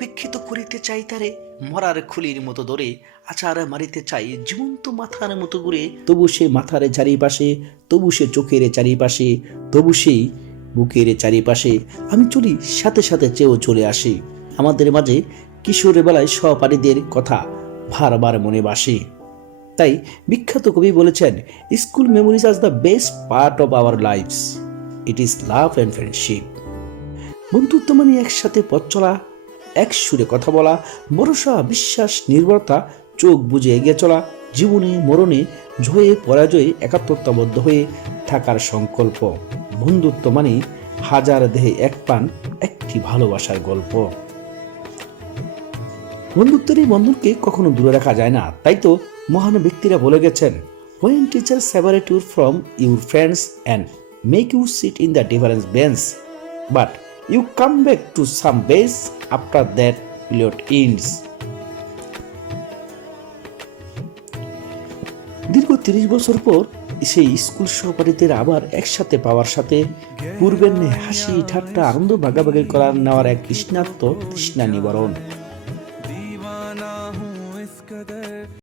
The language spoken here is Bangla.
উপেক্ষিত করিতে চাই তারে, মরার খুলির মতো ধরে আচার মারিতে চাই, জীবন্ত মাথার মতো ঘুরে তবু সে মাথার চারিপাশে, তবু সে চোখের চারিপাশে, তবু সেই বুকের চারিপাশে, আমি চলি সাথে সাথে চেয়েও চলে আসি। আমাদের মাঝে কিশোরের বেলায় সহপারীদের কথা বারবার মনে বাসে। তাই বিখ্যাত কবি বলেছেন, school memories are the best part of our lives it is love and friendship বন্ধুত্ব মানে একসাথে পথ চলা এক সুরে কথা বলা, ভরসা, বিশ্বাস, নির্ভরতা, চোখ বুঝে এগিয়ে চলা, জীবনে, মরণে জয়ে পরাজয়ে একাত্মতাবদ্ধ হয়ে থাকার সংকল্প। বন্ধুত্ব মানে হাজার দেহে এক পান একটি ভালোবাসার গল্প। বন্ধুত্বের এই বন্ধনকে কখনো দূরে রাখা যায় না। তাই তো মহান ব্যক্তিরা বলে গেছেন when teacher separate your from your friends and make you sit in the difference bench but you come back to some base after that period ends. দীর্ঘ তিরিশ বছর পর সেই স্কুল সহপাঠীদের আবার একসাথে পাওয়ার সাথে পূর্বের নে হাসি, ঠাট্টা, আনন্দ ভাগাভাগি করার নেওয়ার এক কৃষ্ণাত্ম তৃষ্ণা নিবারণ